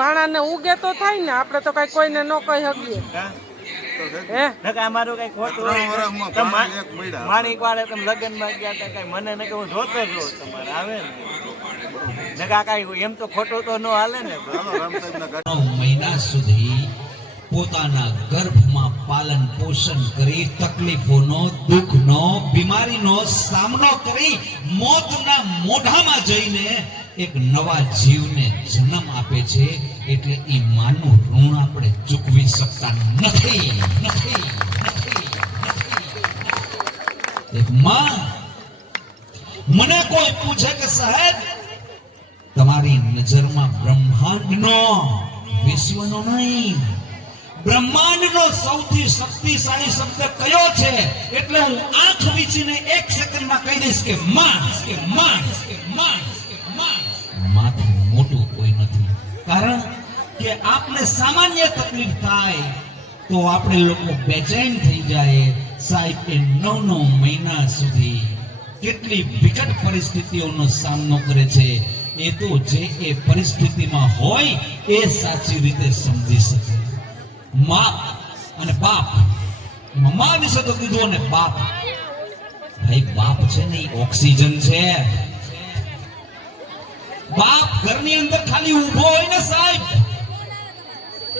માણાને ઉગે તો થાય ને, આપણે તો કઈ કોઈને ન કહી શકીએ. અમારું કઈ ખોટું માણિક વાળે તમે લગ્ન માં ગયા હતા, કઈ મને ને કે હું જોતો જ તમારે આવે ને કઈ એમ તો ખોટું તો ન હાલે ને. મહિના સુધી પોતાના ગર્ભમાં પાલન પોષણ કરી તકલીફોનો, દુઃખનો, બીમારીનો સામનો કરી મોતના મોઢામાં જઈને એક નવા જીવને જન્મ આપે છે. એટલે એ માનું ઋણ આપણે ચૂકવી શકતા નથી. એક માં મને કોઈ પૂછે કે સાહેબ તમારી નજરમાં બ્રહ્માંડનો, વિશ્વનો નહીં, બ્રહ્માંડનો સૌથી શક્તિશાળી શબ્દ કયો છે? એટલે હું આંખ વીંચીને એક સેકન્ડમાં કહી દઈશ કે માં. માથી મોટું કોઈ નથી. કારણ કે આપને સામાન્ય તકલીફ થાય તો આપણે લોકો બેચેન થઈ જાય. સાહેબ એ 9 મહિના સુધી કેટલી વિકટ પરિસ્થિતિઓનો સામનો કરે છે. એ તો જે એ પરિસ્થિતિમાં હોય એ સાચી રીતે સમજી શકે. માં અને બાપ, મમ્મા વિશે તો કીધું, અને બાપ, ભાઈ બાપ છે ને એ ઓક્સિજન છે. બાપ ઘરની અંદર ખાલી ઊભો હોય ને સાહેબ,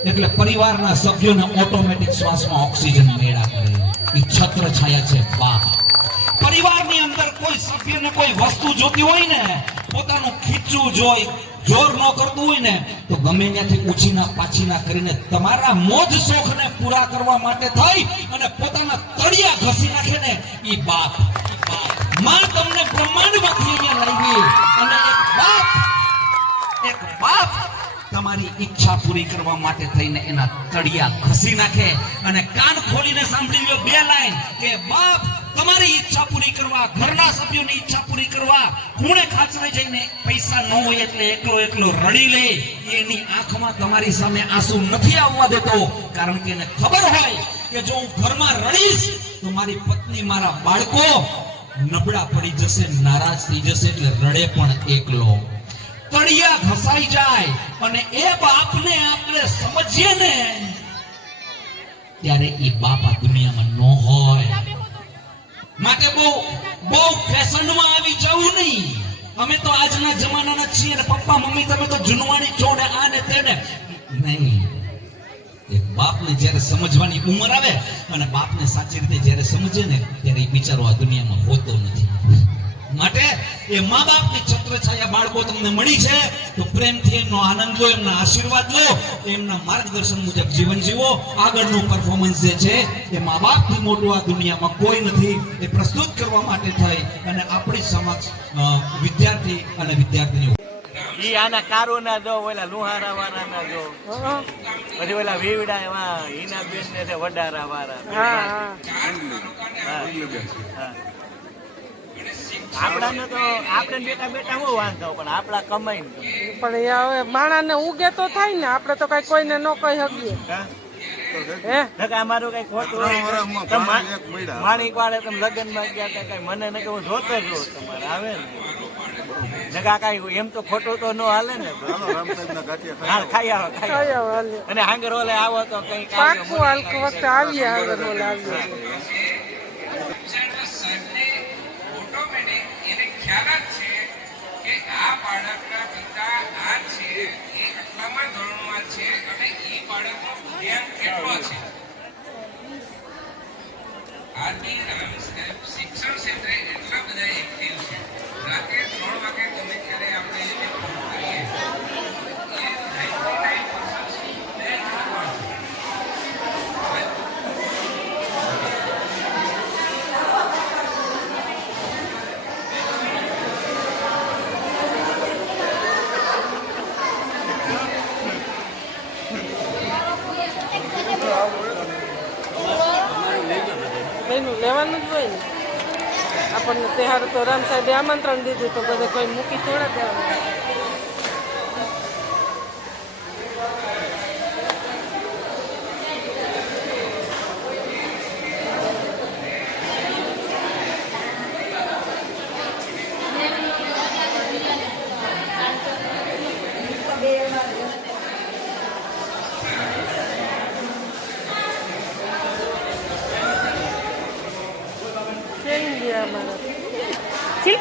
એટલે પરિવારના સભ્યોને ઓટોમેટિક શ્વાસમાં ઓક્સિજન મેળા કરે. એ છત્ર છાયા છે બાપ. પરિવારની અંદર કોઈ સભ્યને કોઈ વસ્તુ જોતી હોય ને, પોતાનું ખીચું જોઈ જોર ન કરતું હોય ને, તો ગમે ત્યાંથી ઉછીના પાછીના કરીને તમારા મોજ શોખને પૂરા કરવા માટે થઈ અને પોતાના તળિયા ઘસી નાખે ને, એ બાપ. માં તમને બ્રહ્માંડમાંથી અહીંયા લાવી અને એક બાપ તમારી ઈચ્છા પૂરી કરવા માટે થઈને એના તળિયા ઘસી નાખે. અને કાન ખોલીને સાંભળી લો 2 લાઈન કે બાપ તમારી ઈચ્છા પૂરી કરવા, ઘરના સભ્યોની ઈચ્છા પૂરી કરવા ખૂણે ખાચરે જઈને પૈસા ન હોય એટલે એકલો રડી લે. એની આંખમાં તમારી સામે આંસુ નથી આવવા દેતો, કારણ કે એને ખબર હોય કે જો હું ઘરમાં રડીશ તો મારી પત્ની, મારા બાળકો નબળા પડી જશે, નારાજ થઈ જશે, એટલે રડે પણ એકલો. તળિયા ઘસાઈ જાય અને એ બાપને આપણે સમજીએ ને, ત્યારે એ બાપ આ દુનિયામાં ન હોય. માટે બહુ ફેશનમાં આવી જવું નહીં. અમે તો આજના જમાનાના છીએ ને પપ્પા મમ્મી તમે તો જુનવાણી છો ને આ ને તેને નહીં. એક બાપને જ્યારે સમજવાની ઉંમર આવે અને બાપને સાચી રીતે જ્યારે સમજે ને, ત્યારે એ બિચારો આ દુનિયામાં હોતો નથી. માટે એ મા બાપની છત્રછાયા બાળકો તમને મળી છે તો પ્રેમથી એમનો આનંદ લો, એમના આશીર્વાદ લો, એમના માર્ગદર્શન મુજબ જીવન જીવો. આગળનું પરફોર્મન્સ જે છે એ મા બાપથી મોટું આ દુનિયામાં કોઈ નથી. એ પ્રસ્તુત કરવા માટે થઈ અને આપણી સમક્ષ વિદ્યાર્થી અને વિદ્યાર્થીઓ ઈ આના કારો ના જો, ઓલા લુહારા વાળા ના જો, પછી ઓલા વીવડા એમાં હિના બેન ને વડારા વાળા. આપડાને તો આપણે બેટા હું વાંધો, પણ આપડા કમાઈ પણ હવે માણાને ઉગે તો થાય ને, આપણે તો કઈ કોઈને ન કહી શકીએ. અમારું કઈ ખોટું માણિક વાળે તમે લગ્ન માં ગયા હતા, કઈ મને ને કે હું જોતો જ તમારે આવે ને કઈ એમ તો ખોટું તો ન હાલે ને. ખાઈ આવો અને હાંગર ઓલે આવો તો કઈ પાકું હાલ વખતે આવીએ. હાંગર ઓલે આવીએ ખ્યાલ જ છે કે આ બાળકના પિતા આ છે, એ આટલામાં ધોરણમાં છે અને એ બાળકનો ધ્યાન કેટલો છે. આરતી રામ સાહેબ શિક્ષણ ક્ષેત્રે એટલા બધા એક્ટિવ છે. રાતે 3 વાગે ગમે ત્યારે આપણે એને ફોન કરીએ, એ 99% લેવાનું જ હોય ને. આપણને તહેવાર તો રામ સાહેબે આમંત્રણ દીધું તો બધે કોઈ મૂકી થોડા દેવાનું.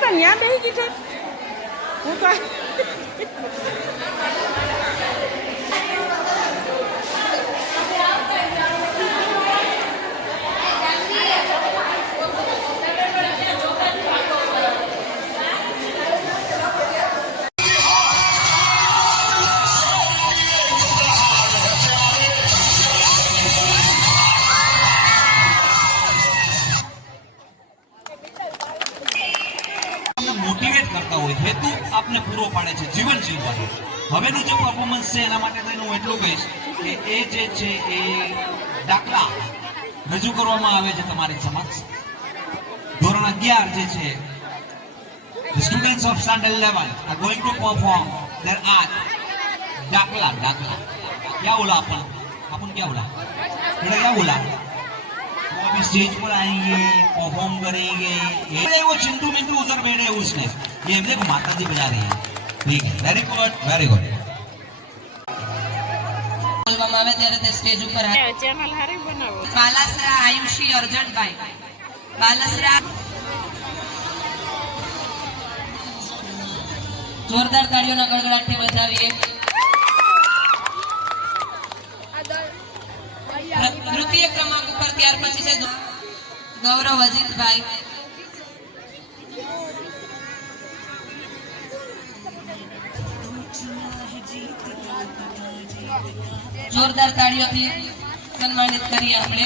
બેટા ન્યા બેહી ગઈ છે હું તો મોટિવેટ કરતા હોય હેતુ આપને પૂરો પાડે છે જીવન જીવવાનો હવેનું જે પરફોર્મન્સ છે એના માટે તો હું એટલું કહીશ કે એ જે છે એ દાખલા રજૂ કરવામાં આવે છે તમારી સમક્ષ ધોરણ 11 જે છે the students of standard 11 are going to perform their art दाखला क्या बोला अपन क्या बोला बेटा क्या बोला वो अभी स्टेज पर आएंगे परफॉर्म करेंगे ये वो चिंटू मिंटू उधर बैठे हैं उसने ये देखो माता जी बजा रही है ठीक है वेरी गुड બોલવામાં આવે ત્યારે તે સ્ટેજ ઉપર ચેનલ હારી બનાવો બાલાસરા આયુષી અર્જનભાઈ બાલાસરા જોરદાર તાળીઓના ગડગડાટથી વધાવીએ તૃતીય ક્રમાંક ઉપર ત્યાર પછી છે ગૌરવ અજીતભાઈ જોરદાર તાળીઓથી સન્માનિત કરીએ આપણે